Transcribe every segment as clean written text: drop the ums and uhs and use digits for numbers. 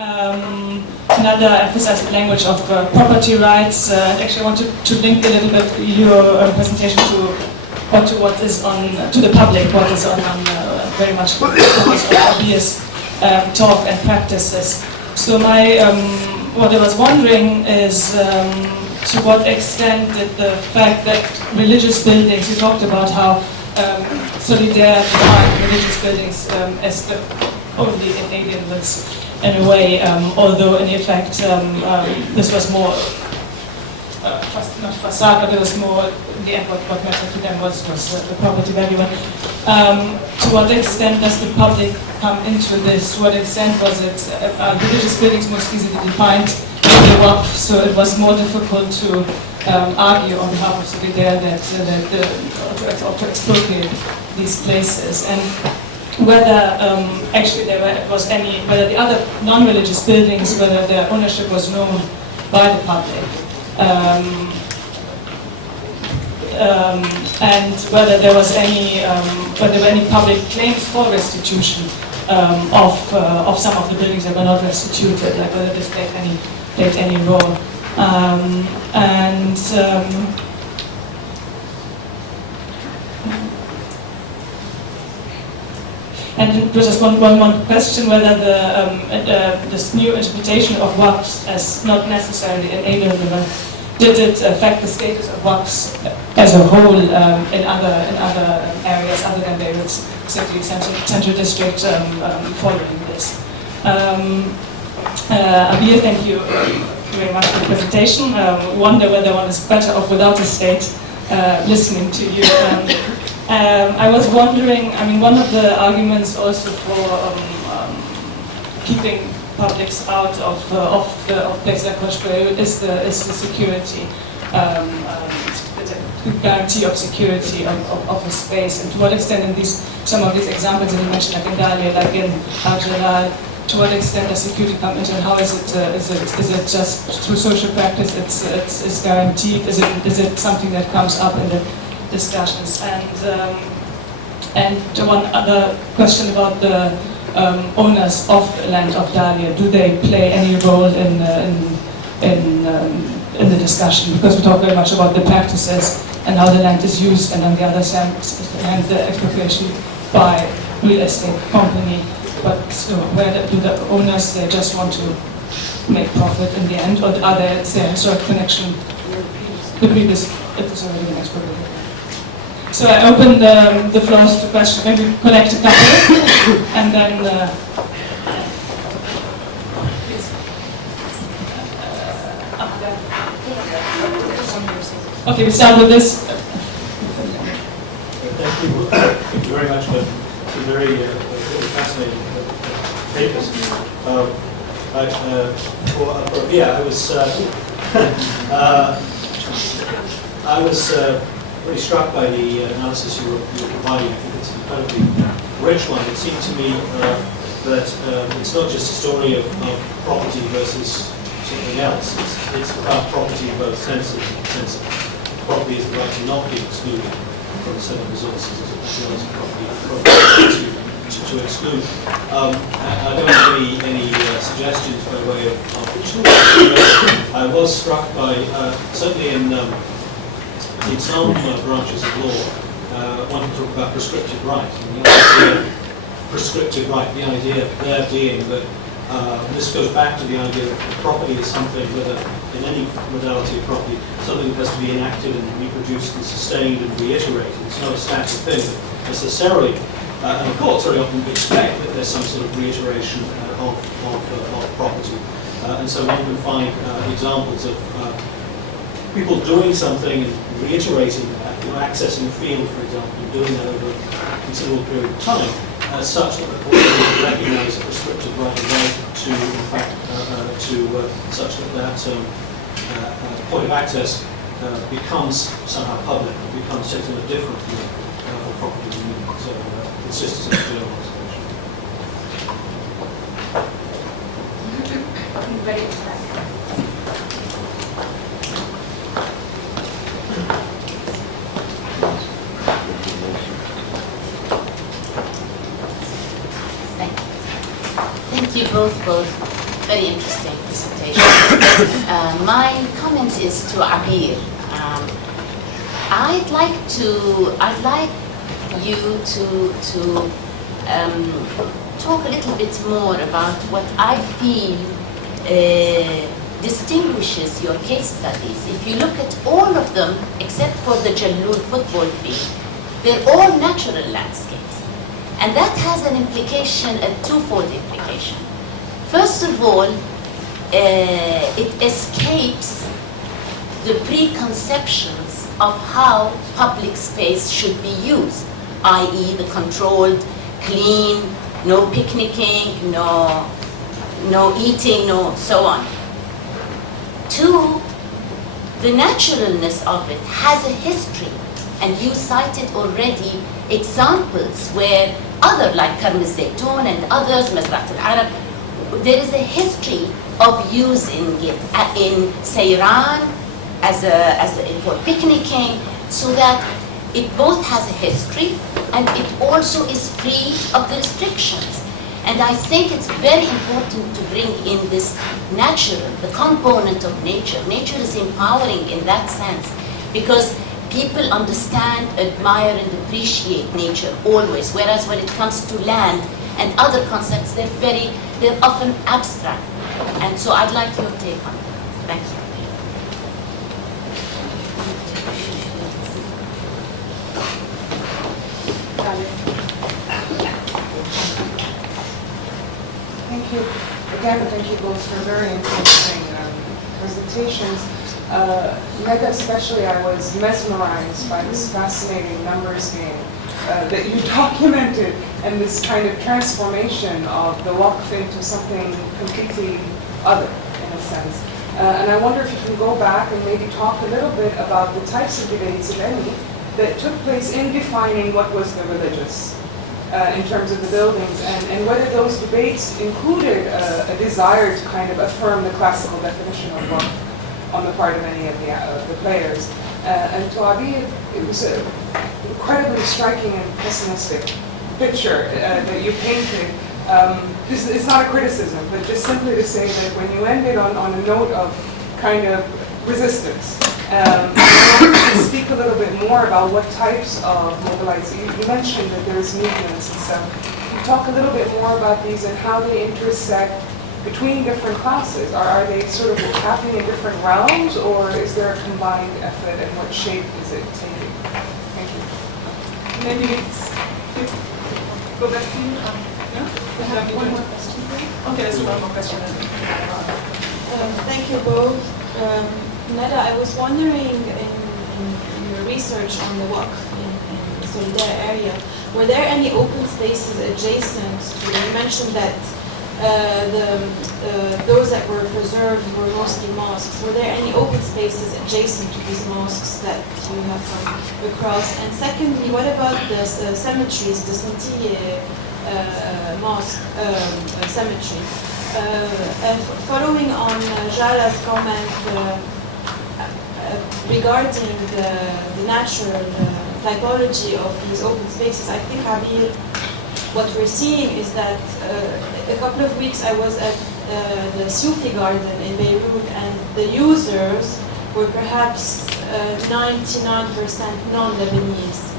Nadia emphasized the language of property rights. Actually, I want to link a little bit your presentation to what is on to the public, what is on very much focus on Abir's talk and practices. So what I was wondering is to what extent did the fact that religious buildings, you talked about how Solidaire defined religious buildings as the only inalienables in a way, although in effect this was more, not facade, but it was more, in the end what mattered to them was the property value. To what extent does the public come into this? To what extent was it religious buildings most easily defined in the waqf, so it was more difficult to argue on behalf of Solidaire or to expropriate these places, and whether actually whether the other non-religious buildings, whether their ownership was known by the public, and whether there was whether there were any public claims for restitution of some of the buildings that were not restituted, like whether this played any role. And it was just one question, whether this new interpretation of waqfs as not necessarily inalienable, did it affect the status of waqfs as a whole in other areas other than Beirut city central district following this? Abir, thank you very much for the presentation. Wonder whether one is better off without a state listening to you. I was wondering, one of the arguments also for keeping publics out of places like Beirut is the security, the guarantee of security of the space, and to what extent in some of these examples that you mentioned, like in Dalieh, like in Al-Jalal, to what extent does security come into, and how is it just through social practice it's guaranteed? Is it something that comes up in the discussions? And one other question about the owners of the land of Dalieh. Do they play any role in the discussion? Because we talk very much about the practices and how the land is used, and on the other hand, the expropriation by real estate company. But where do the owners, they just want to make profit in the end, or are there, is there a historic connection? The previous, it was already been expropriated. So I open the floors to questions. Maybe collect a couple, and then please. Okay, we start with this. Thank you very much for the very fascinating papers. I was really struck by the analysis you were providing. I think it's an incredibly rich one. It seemed to me that it's not just a story of property versus something else. It's about property in both senses. In the sense that property is the right to not be excluded from a set of resources, as well as property to exclude. I don't have any suggestions by way of fictional. I was struck by, certainly in some branches of law, one can talk about prescriptive right. And the idea, prescriptive right, the idea there being that this goes back to the idea that property is something, whether in any modality of property, something that has to be enacted and reproduced and sustained and reiterated. It's not a static thing that necessarily, and of course very often we expect that there's some sort of reiteration of property. And so one can find examples of people doing something and reiterating that, accessing a field, for example, and doing that over a considerable period of time, such that the court will recognise a prescriptive right of way to, in fact, such that point of access becomes somehow public, or becomes something different from property union. So it's just a general observation. Ready to start. Thank you both for very interesting presentation. My comment is to Abir. I'd like you to talk a little bit more about what I feel distinguishes your case studies. If you look at all of them, except for the Jalloul football field, they're all natural landscapes. And that has an implication, a twofold implication. First of all, it escapes the preconceptions of how public space should be used, i.e. the controlled, clean, no picnicking, no eating, no so on. Two, the naturalness of it has a history, and you cited already examples where other, like Karm al-Zaytoun and others, Mazra'at al-Arab, there is a history of using it in Seyran for picnicking, so that it both has a history and it also is free of the restrictions. And I think it's very important to bring in this natural, the component of nature. Nature is empowering in that sense, because people understand, admire, and appreciate nature always, whereas when it comes to land and other concepts, they're often abstract. And so I'd like your take on that. Thank you. Thank you. Again, thank you both for very interesting presentations. Nadia especially, I was mesmerized by this fascinating numbers game that you documented, and this kind of transformation of the waqf into something completely other, in a sense. And I wonder if you can go back and maybe talk a little bit about the types of debates, if any, that took place in defining what was the religious in terms of the buildings, and whether those debates included a desire to kind of affirm the classical definition of waqf on the part of any of the players. And to Abir, it was an incredibly striking and pessimistic picture that you painted. It's not a criticism, but just simply to say that when you ended on a note of kind of resistance, I wanted to speak a little bit more about what types of mobilization. You mentioned that there's movements and stuff. Can you talk a little bit more about these and how they intersect between different classes? Are they sort of happening in different realms, or is there a combined effort, and what shape is it taking? Thank you. Maybe go back to you. No? We have one more question. Okay, there's one more question. Thank you both. Nadia, I was wondering in your research on the waqf in the Solidar area, were there any open spaces adjacent to, you mentioned that those that were preserved were mostly mosques. Were there any open spaces adjacent to these mosques that you have come across? And secondly, what about the cemeteries, the Santier mosque cemetery? Following on Jala's comment regarding the natural typology of these open spaces, I think, Abir, what we're seeing is that a couple of weeks I was at the Sufi garden in Beirut, and the users were perhaps 99% non-Lebanese.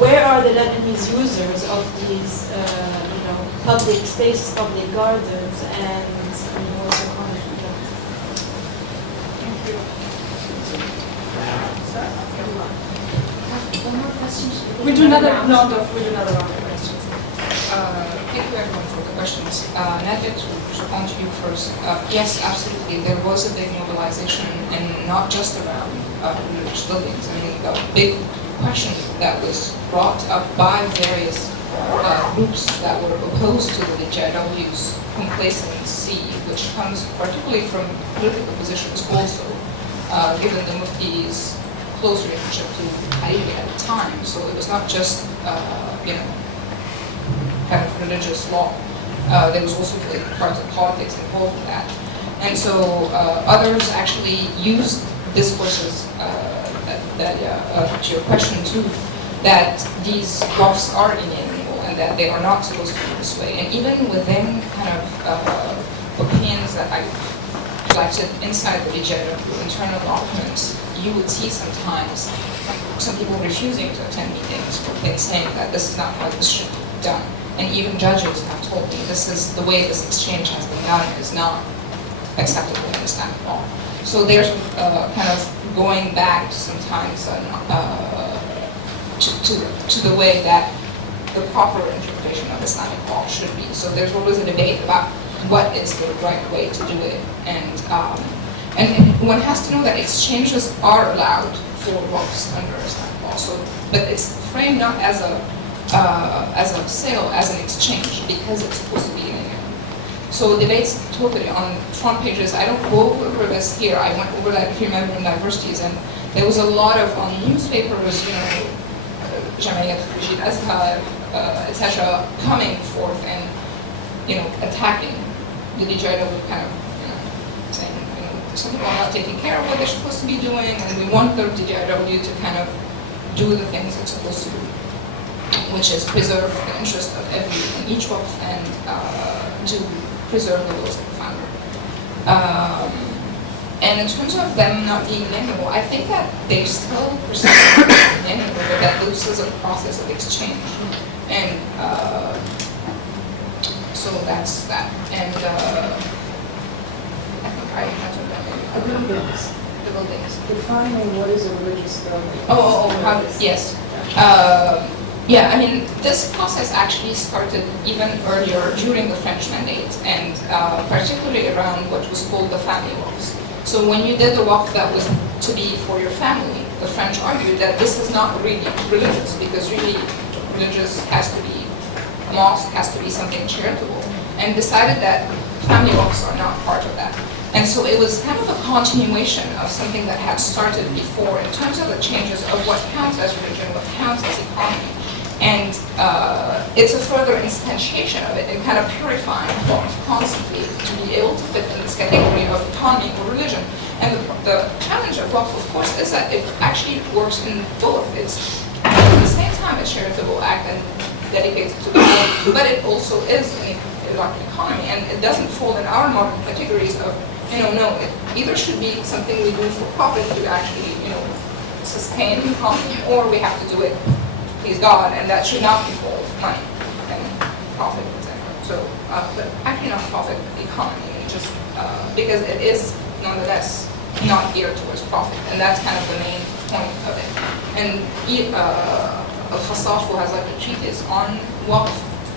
Where are the Lebanese users of these public spaces, public gardens, and what's your comment on that? Thank you. One more question. We do another round of questions. Thank you everyone for the questions. Nadia, to respond to you first. Yes, absolutely. There was a big mobilization, and not just around religious buildings. I mean, the big question that was brought up by various groups that were opposed to the JW's complacency, which comes particularly from political positions also, given the Mufti's close relationship to Dalieh at the time. So it was not just, kind of religious law. There was also parts of politics involved in that. And so others actually used discourses to your question too, that these waqfs are inalienable and that they are not supposed to be this way. And even within kind of opinions reflected inside the Dalieh through internal documents. You would see sometimes some people refusing to attend meetings for things saying that this is not how this should be done. And even judges have told me this is the way this exchange has been done is not acceptable in Islamic law. So there's kind of going back to sometimes to the way that the proper interpretation of Islamic law should be. So there's always a debate about what is the right way to do it, and one has to know that exchanges are allowed for waqfs under Islamic law. So, but it's framed not as a sale, as an exchange, because it's supposed to be linear. So debates totally on front pages. I don't go over this here. I went over that, if you remember, in diversities, and there was a lot of on newspapers, you know, Jamiyat Rashid Azhar, etc., coming forth and, you know, attacking the Dalieh, kind of, you know, saying, you know, some people are not taking care of what they're supposed to be doing, and we want the Dalieh to kind of do the things it's supposed to do, which is preserve the interest of each waqf and to preserve the wills of the founder. And in terms of them not being lineal, I think that they still perceive lineal, but that this is a process of exchange. And so that's that. And I think I mentioned that maybe. Buildings. The buildings. Defining what is a religious building. Yes. Yeah, I mean, this process actually started even earlier during the French Mandate, and particularly around what was called the family waqfs. So when you did the waqf that was to be for your family, the French argued that this is not really religious, because really religious has to be, a mosque has to be something charitable, and decided that family waqfs are not part of that. And so it was kind of a continuation of something that had started before in terms of the changes of what counts as religion, what counts as economy. And it's a further instantiation of it and kind of purifying waqf constantly to be able to fit in this category of economy or religion. And the challenge of waqf, of course, is that it actually works in both. It's at the same time a charitable act and dedicated to God, but it also is an economy, and it doesn't fall in our modern categories of, you know, no, it either should be something we do for profit to actually, you know, sustain the economy, or we have to do it please God, and that should not involve money and profit, etc. So, but actually not profit economy, just because it is nonetheless not geared towards profit, and that's kind of the main point of it. And Al-Khassaf, who has like a treatise on waqf,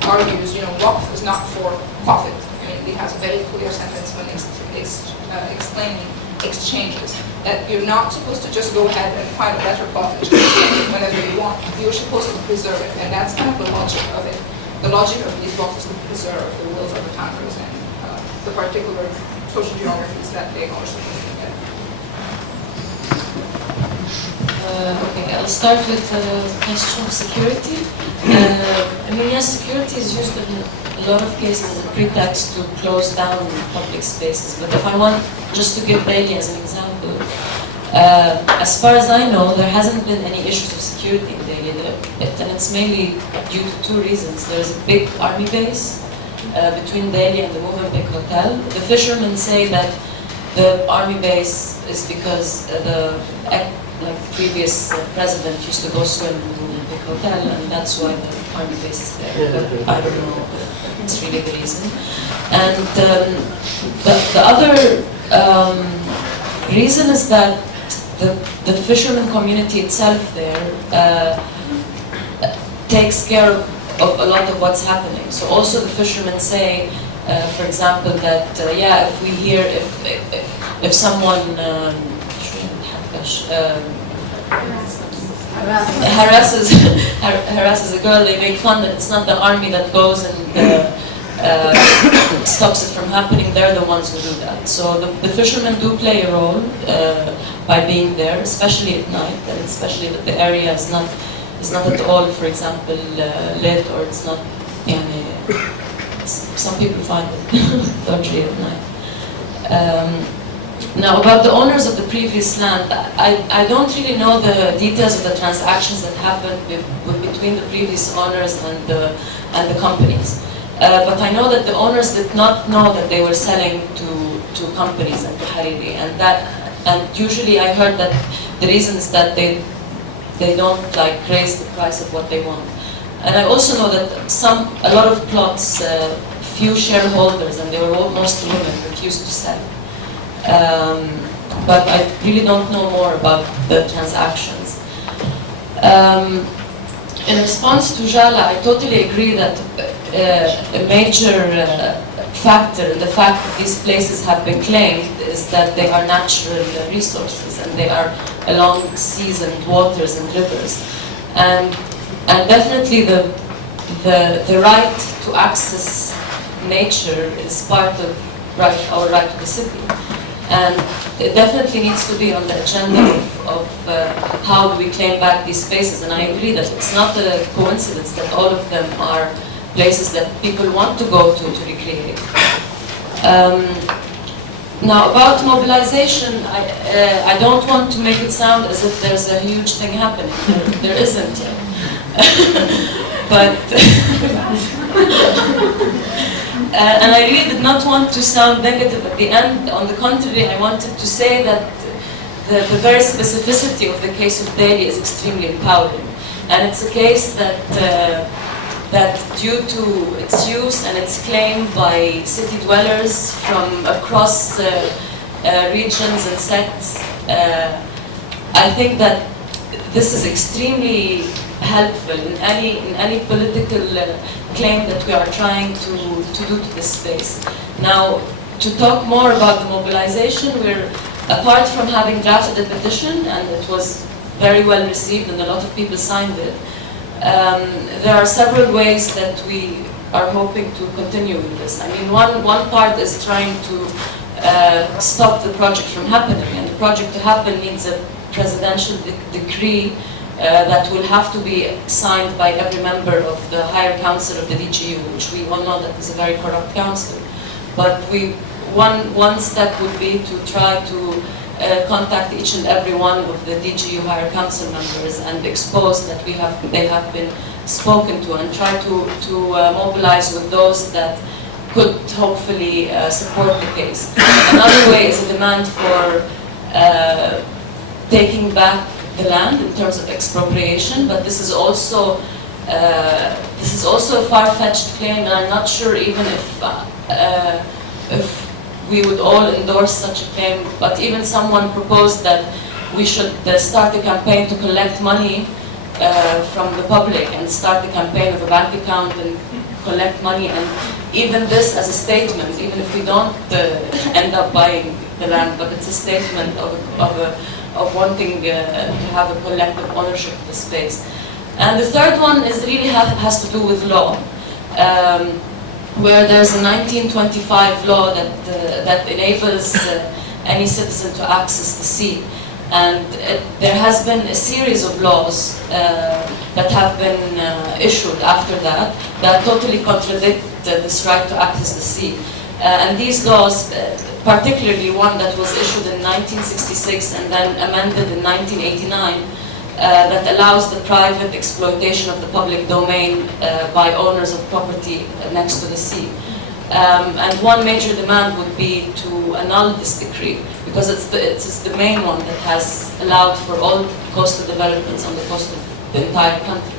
argues, you know, waqf is not for profit. I mean, he has a very clear sentence when explaining exchanges, that you're not supposed to just go ahead and find a better profit whenever you want. You're supposed to preserve it, and that's kind of the logic of it. The logic of these waqfs is to preserve the wills of the founders and the particular social geographies that they are supposed to get. Okay, I'll start with the question of security. I mean, yes, security is used in a lot of cases as a pretext to close down public spaces. But if I want just to give Dalieh as an example, as far as I know, there hasn't been any issues of security in Dalieh, and it's mainly due to two reasons. There's a big army base between Dalieh and the Moumtaz hotel. The fishermen say that the army base is because the previous president used to go swim in the hotel, and that's why the army base is there. But I don't know if it's really the reason. And the other reason is that the fisherman community itself there takes care of a lot of what's happening. So also the fishermen say, for example, that yeah, if we hear if someone harasses a girl, they make fun that it's not the army that goes and stops it from happening. They're the ones who do that. So the fishermen do play a role by being there, especially at night, and especially that the area is not at all, for example, lit, or it's not. Some people find it dodgy at night. Now, about the owners of the previous land, I don't really know the details of the transactions that happened between the previous owners and the companies. But I know that the owners did not know that they were selling to to companies and to Hariri, and usually I heard that the reason is that they don't like raise the price of what they want. And I also know that a lot of plots, few shareholders, and they were all mostly women, refused to sell. But I really don't know more about the transactions. In response to Jala, I totally agree that a major factor in the fact that these places have been claimed is that they are natural resources and they are along seas and waters and rivers. And definitely the right to access nature is part of our right to the city. And it definitely needs to be on the agenda of how do we claim back these spaces. And I agree that it's not a coincidence that all of them are places that people want to go to recreate. Now about mobilization, I don't want to make it sound as if there's a huge thing happening. There isn't yet. But and I really did not want to sound negative at the end. On the contrary, I wanted to say that the very specificity of the case of Dalieh is extremely empowering. And it's a case that due to its use and its claim by city dwellers from across regions and sects, I think that this is extremely helpful in any political claim that we are trying to do to this space. Now, to talk more about the mobilization, apart from having drafted a petition, and it was very well received and a lot of people signed it, there are several ways that we are hoping to continue with this. I mean, one part is trying to stop the project from happening, and the project to happen needs a presidential decree that will have to be signed by every member of the higher council of the DGU, which we all know that is a very corrupt council. But one step would be to try to contact each and every one of the DGU higher council members and expose that they have been spoken to, and try to mobilize with those that could hopefully support the case. Another way is a demand for taking back the land in terms of expropriation, but this is also a far-fetched claim, and I'm not sure even if we would all endorse such a claim. But even someone proposed that we should start a campaign to collect money from the public and start the campaign of a bank account and collect money, and even this as a statement, even if we don't end up buying the land, but it's a statement of wanting to have a collective ownership of the space. And the third one is really has to do with law, where there's a 1925 law that enables any citizen to access the sea. And there has been a series of laws that have been issued after that totally contradict this right to access the sea. And these laws, particularly one that was issued in 1966 and then amended in 1989, that allows the private exploitation of the public domain by owners of property next to the sea. And one major demand would be to annul this decree, because it's the main one that has allowed for all coastal developments on the coast of the entire country.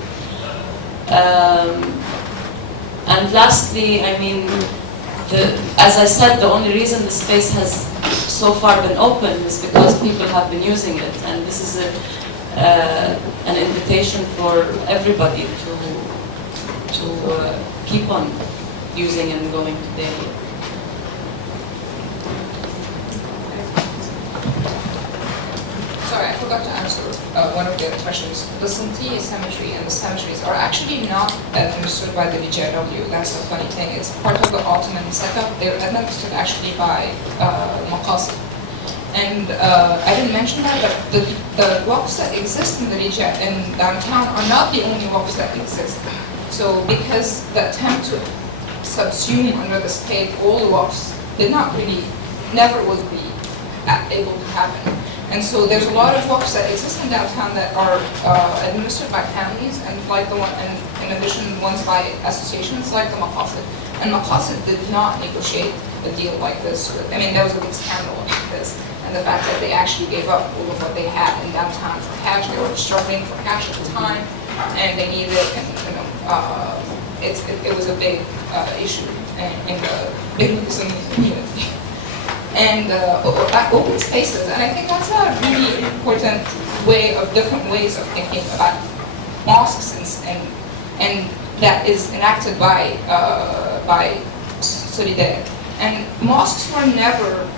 And lastly, I mean, as I said, the only reason the space has so far been open is because people have been using it, and this is an invitation for everybody to keep on using and going to Dalieh. Sorry, I forgot to answer one of the other questions. The Santi cemetery and the cemeteries are actually not administered by the DJW. That's the funny thing. It's part of the Ottoman setup. They're administered actually by Maqasid. And I didn't mention that, but the waqfs that exist in the region in downtown are not the only waqfs that exist. So because the attempt to subsume under the state all the waqfs never will be able to happen. And so there's a lot of waqfs that exist in downtown that are administered by families, and like the one, and in addition, ones by associations like the Maqasid. And Maqasid did not negotiate a deal like this. I mean, there was a big scandal about this, and the fact that they actually gave up all of what they had in downtown for cash. They were struggling for cash at the time, and they needed it, and it was a big issue in the Beirut community. And open spaces, and I think that's a really important different ways of thinking about mosques, and that is enacted by Solidaire. And mosques were never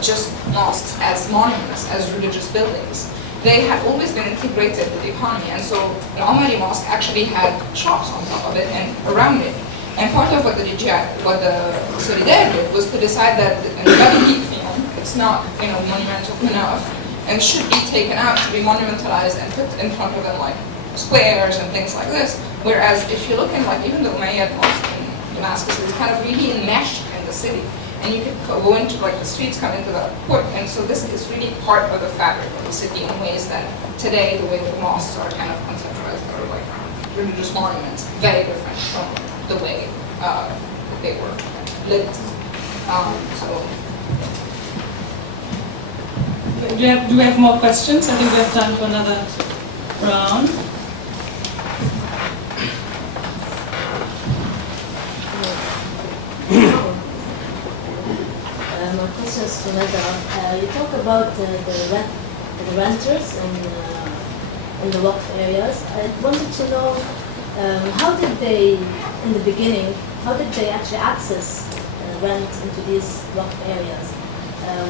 just mosques as monuments, as religious buildings. They had always been integrated with the economy, and so the Omari Mosque actually had shops on top of it and around it. And part of what the Solidaire did was to decide that it's not monumental enough and should be taken out to be monumentalized and put in front of them like squares and things like this. Whereas if you look in like even the Umayyad Mosque in Damascus, it's kind of really enmeshed in the city. And you could go into like the streets, come into the port, and so this is really part of the fabric of the city in ways that today the way the mosques are kind of conceptualized are like religious monuments, very different from the way that they were lived. Do we have more questions? I think we have time for another round. My question is to Nadia. You talk about the renters in the waqf areas. I wanted to know how did they, in the beginning, how did they actually access rent into these waqf areas?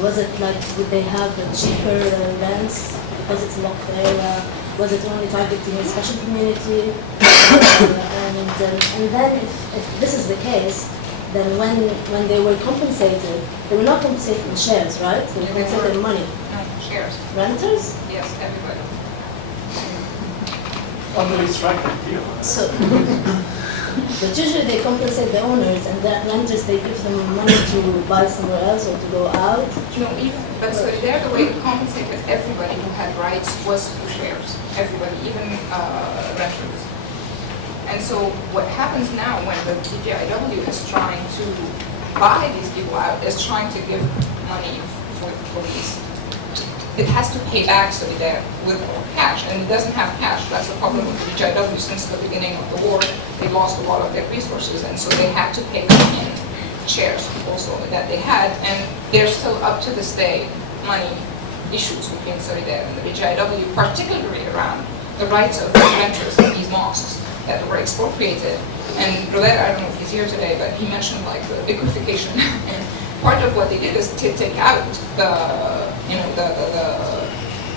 Was it like, would they have cheaper rents because it's a waqf area? Was it only targeting a special community? And then if this is the case, then when they were compensated, they were not compensated in shares, right? They were compensated in money. No, shares. Renters? Yes, everybody. So, but usually they compensate the owners, and the renters, they give them money to buy somewhere else or to go out. No, but so there the way to compensate everybody who had rights was through shares. Everybody, even renters. And so what happens now when the DJIW is trying to buy these people out is trying to give money for these. It has to pay back Solidaire with cash, and it doesn't have cash. That's the problem with the DJIW since the beginning of the war. They lost a lot of their resources, and so they had to pay in shares also that they had, and there's still up to this day money issues between Solidaire and the DJIW, particularly around the rights of the renters in these mosques that were expropriated. And Roder, I don't know if he's here today, but he mentioned like the liquefaction. And part of what they did is to take out the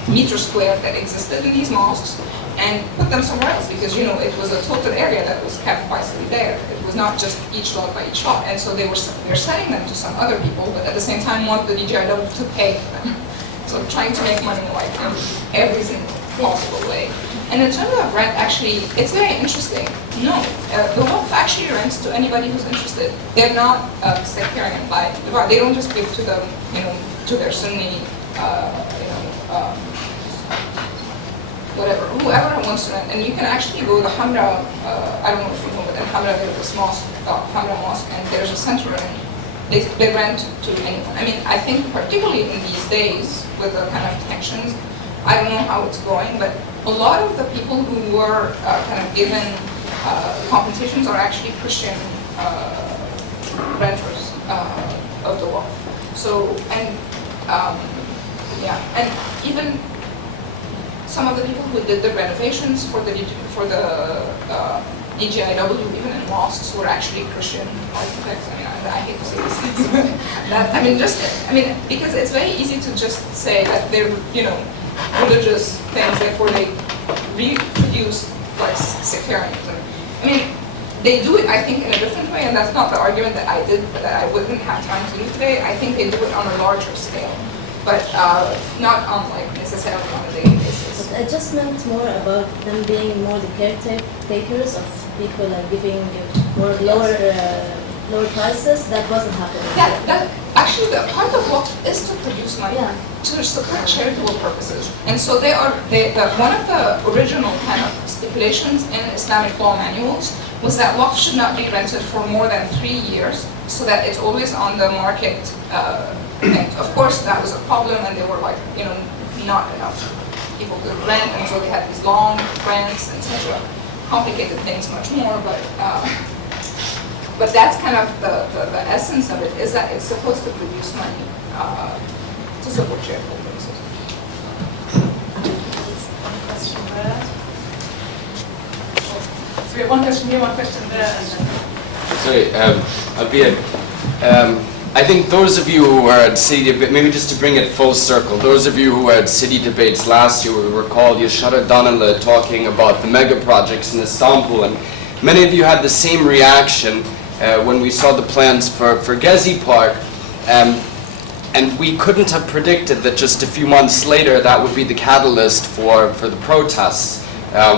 meter square that existed in these mosques and put them somewhere else, because it was a total area that was kept by Solidaire. It was not just each lot by each lot, and so they're selling them to some other people, but at the same time want the DJIW to pay for them. So trying to make money like in every single possible way. And in terms of rent, actually, it's very interesting. No, the waqf actually rents to anybody who's interested. They're not sectarian by divide. They don't just give to them, to their Sunni, whatever, whoever wants to rent. And you can actually go to Hamra. I don't know if you know, but in Hamra there's this mosque, Hamra Mosque, and there's a center, and they rent to anyone. I mean, I think particularly in these days with the kind of tensions, I don't know how it's going, but a lot of the people who were kind of given compensations are actually Christian renters of the waqf. So, and even some of the people who did the renovations for the DJIW, even in mosques, were actually Christian architects. I mean, I hate to say these things. Because it's very easy to just say that they're, religious things, therefore they reproduce like sectarianism. I mean, they do it, I think, in a different way, and that's not the argument that I did, but that I wouldn't have time to do today. I think they do it on a larger scale, but not on necessarily on a daily basis. But I just meant more about them being more the caretakers of people and giving more lower prices. That wasn't happening. Actually, the part of waqf is to produce money to support charitable purposes, and so one of the original kind of stipulations in Islamic law manuals was that waqf should not be rented for more than 3 years so that it's always on the market. And of course, that was a problem, and there were like, not enough people to rent, and so they had these long rents, etc. Complicated things much more, but that's kind of the essence of it, is that it's supposed to produce money to support shareholders. One question there. So we have one question here, one question there, and then... Sorry, Abir, I think those of you who were at city debate, maybe just to bring it full circle, those of you who were at city debates last year will recall Yashara Dalieh talking about the mega projects in Istanbul, and many of you had the same reaction when we saw the plans for Gezi Park, and we couldn't have predicted that just a few months later that would be the catalyst for the protests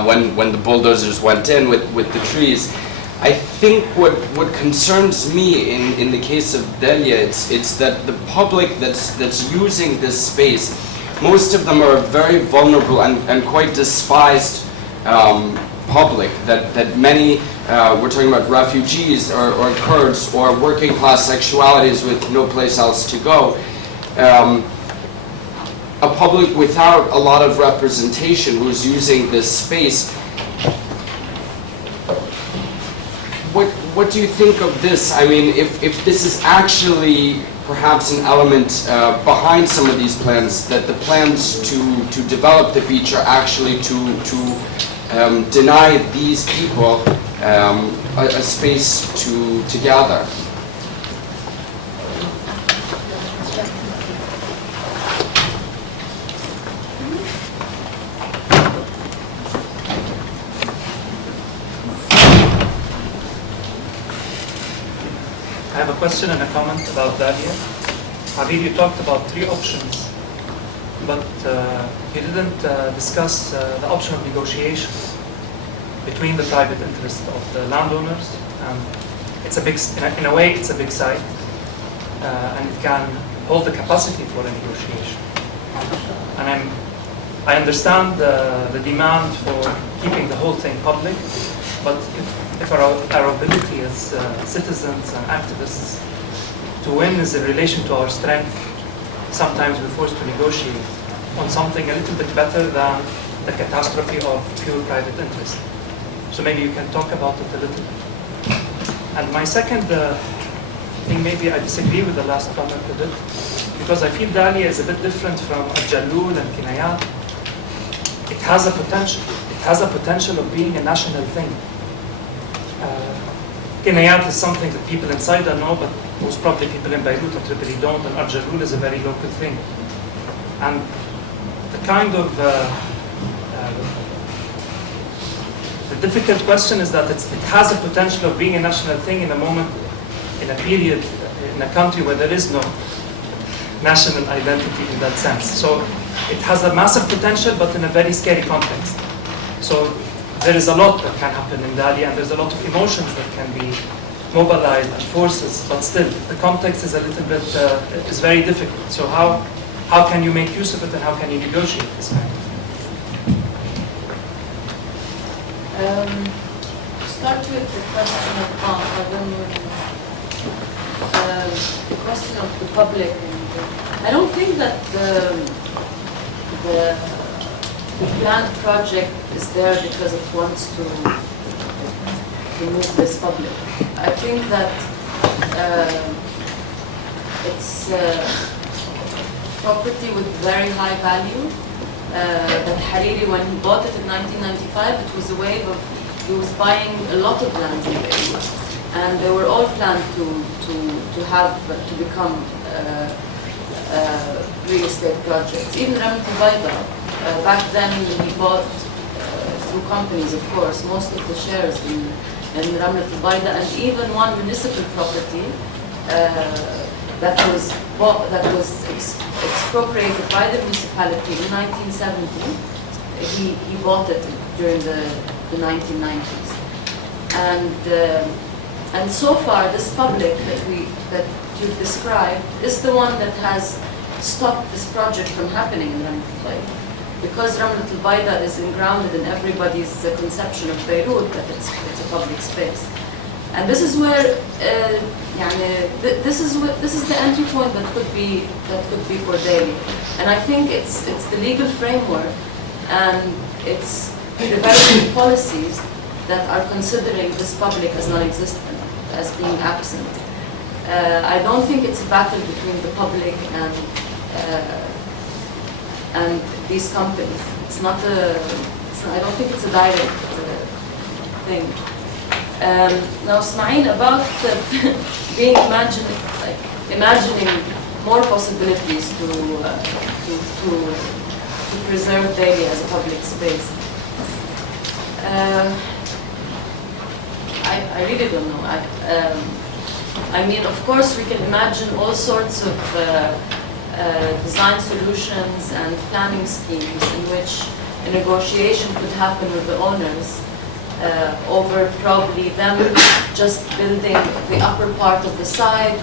when the bulldozers went in with the trees. I think what concerns me in the case of Dalieh, it's that the public that's using this space, most of them are very vulnerable and quite despised public, that many, we're talking about refugees or Kurds or working class sexualities with no place else to go. A public without a lot of representation who's using this space. What do you think of this? I mean, if this is actually perhaps an element behind some of these plans, that the plans to develop the beach are actually to deny these people a space to gather. I have a question and a comment about Dalieh. Abir, you talked about 3 options, but you didn't discuss the option of negotiation between the private interest of the landowners. It's a big, in a way, it's a big site, and it can hold the capacity for a negotiation. And I understand the demand for keeping the whole thing public, but if our ability as citizens and activists to win is in relation to our strength, sometimes we're forced to negotiate on something a little bit better than the catastrophe of pure private interest. So maybe you can talk about it a little bit. And my second thing, maybe I disagree with the last comment a bit, because I feel Dalieh is a bit different from Al-Jalloul and Kinayat. It has a potential. It has a potential of being a national thing. Kinayat is something that people in Saida know, but most probably people in Beirut and Tripoli don't, and Al-Jalloul is a very local thing. And the kind of the difficult question is that it has a potential of being a national thing in a moment, in a period, in a country where there is no national identity in that sense. So it has a massive potential, but in a very scary context. So there is a lot that can happen in Dalieh, and there's a lot of emotions that can be mobilized and forces, but still, the context is a little bit, is very difficult. So how can you make use of it, and how can you negotiate this kind of thing? Start with the question of the question of the public. And I don't think that the planned project is there because it wants to move this public. I think that it's property with very high value. That Hariri, when he bought it in 1995, it was a wave of, he was buying a lot of land in Beirut, and they were all planned to become real estate projects. Even Ramlet al-Bayda, back then he bought through companies, of course, most of the shares in Ramlet al-Bayda, and even one municipal property that was expropriated by the municipality in 1970. He bought it during the 1990s, and so far this public that you've described is the one that has stopped this project from happening in Ramlet al-Bayda, because Ramlet al-Bayda is grounded in everybody's conception of Beirut that it's a public space. And this is where, this is the entry point that could be for Dalieh. And I think it's the legal framework and it's developing policies that are considering this public as non-existent, as being absent. I don't think it's a battle between the public and these companies. It's not I don't think it's a direct thing. Now, Smaïn, about being imagining more possibilities to preserve Dalieh as a public space. I really don't know. I mean, of course, we can imagine all sorts of design solutions and planning schemes in which a negotiation could happen with the owners over probably them just building the upper part of the site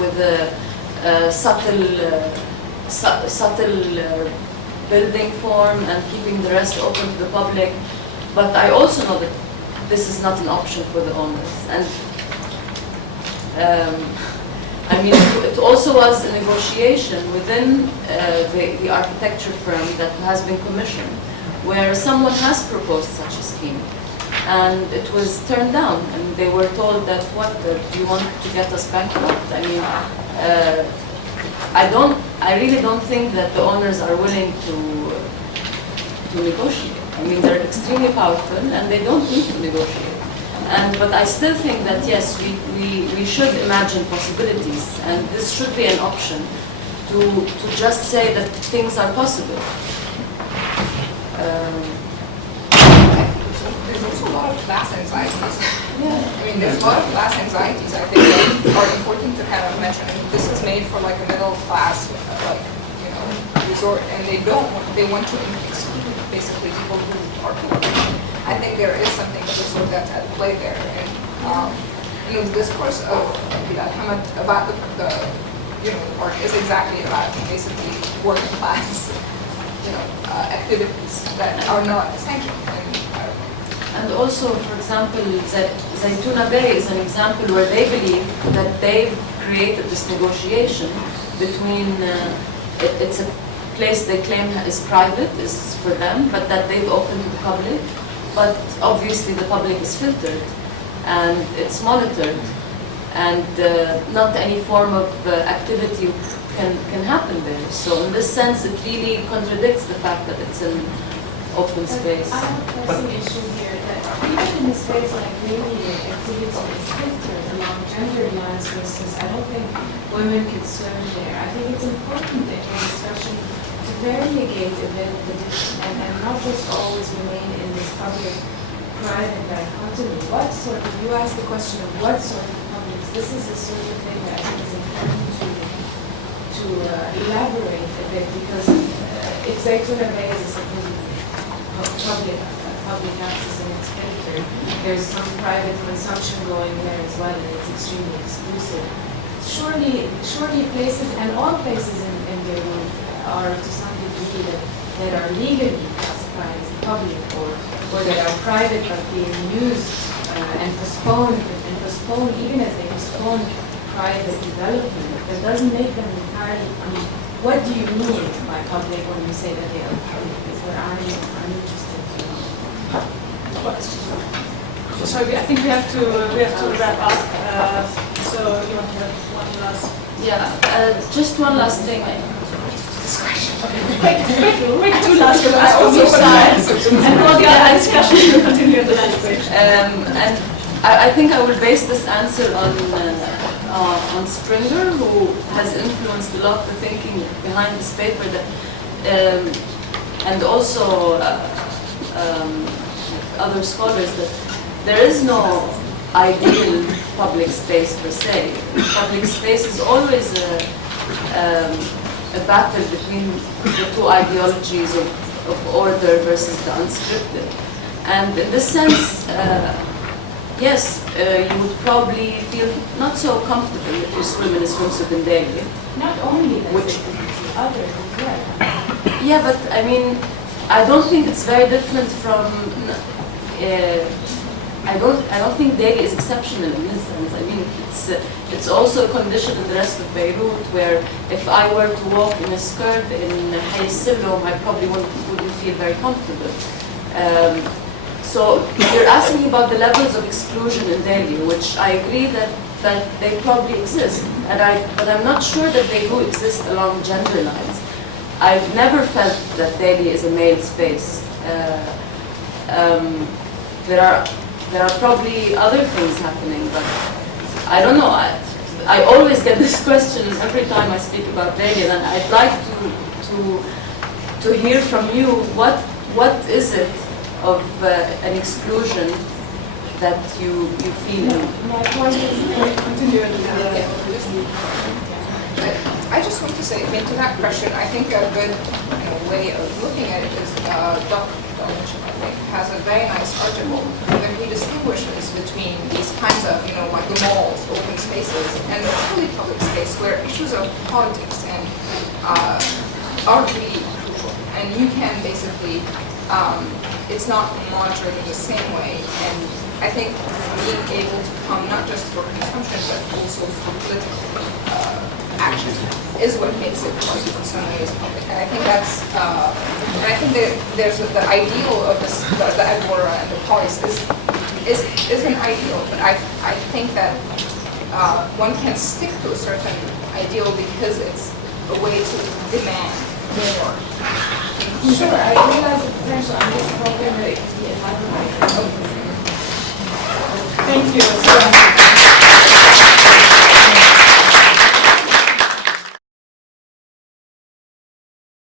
with a subtle building form and keeping the rest open to the public. But I also know that this is not an option for the owners. And I mean, it also was a negotiation within the architecture firm that has been commissioned, where someone has proposed such a scheme. And it was turned down, and they were told that, what, do you want to get us bankrupt? I mean, I really don't think that the owners are willing to negotiate. I mean, they're extremely powerful, and they don't need to negotiate. But I still think that, yes, we should imagine possibilities, and this should be an option to just say that things are possible. There's also a lot of class anxieties. Yeah. I mean, there's a lot of class anxieties, I think, that are important to kind of mention. This is made for like a middle class, resort, and they want to exclude basically people who are poor. I think there is something that is looked at play there. And the discourse of Hamad about the park is exactly about basically working class activities that are not essential. And also, for example, Zaytuna Bay is an example where they believe that they've created this negotiation between, it's a place they claim is private, is for them, but that they've opened to the public. But obviously the public is filtered and it's monitored, and not any form of activity can happen there. So in this sense, it really contradicts the fact that it's an open space. I have a pressing issue here that even in a space like maybe activity is filtered along gender lines versus I don't think women could swim there. I think it's important in the discussion to variegate a bit and not just always remain in this public-private dichotomy. What sort of, you asked the question of what sort of publics, this is the sort of thing that I think is important to elaborate a bit, because if Zaytuna Bay is a supposed public access and it's filtered, there's some private consumption going there as well, and it's extremely exclusive. Surely places, and all places in Beirut are to some degree that are legally classified as public, or that are private but being used and postponed, even as they postpone private development. That doesn't make them entirely, what do you mean by public when you say that they are public? Is what I'm interested to know. Sorry, I think we have to wrap up. So you want to have one last? Yeah, just one last thing. Okay, quick, two last remarks from each side, and all the other discussions will continue at the lunch break. And I think I will base this answer on Springer, who has influenced a lot of the thinking behind this paper, and also other scholars, that there is no ideal public space per se. Public space is always a battle between the two ideologies of order versus the unscripted. And in this sense, yes, you would probably feel not so comfortable if you swim in a swimsuit in Dalieh. Not only that, Which- others as well. Yeah, but I mean, I don't think it's very different from I don't think Dalieh is exceptional in this sense. I mean, it's also a condition in the rest of Beirut where if I were to walk in a skirt in Hay Silom, I probably wouldn't feel very comfortable. So you're asking me about the levels of exclusion in Dalieh, which I agree that they probably exist, but I'm not sure that they do exist along gender lines. I've never felt that Dalieh is a male space. There are probably other things happening, but I don't know. I always get this question every time I speak about Dalieh, and I'd like to hear from you what is it of an exclusion that you feel. My point is continue. I just want to say, I mean, to that question, I think a good way of looking at it is Dr. Dalieh, I think, has a very nice article where he distinguishes between these kinds of, like the malls, open spaces, and the fully public space where issues of politics and are really crucial. And you can basically, it's not monitored in the same way. And I think being able to come not just for consumption, but also for political action is what makes it in some ways public. And I think that's, and I think that there's the ideal of this, the agora and the polis is an ideal, but I think that one can stick to a certain ideal because it's a way to demand more. Sure, I realize the potential. I'm just hoping that it can be elaborated. Thank you.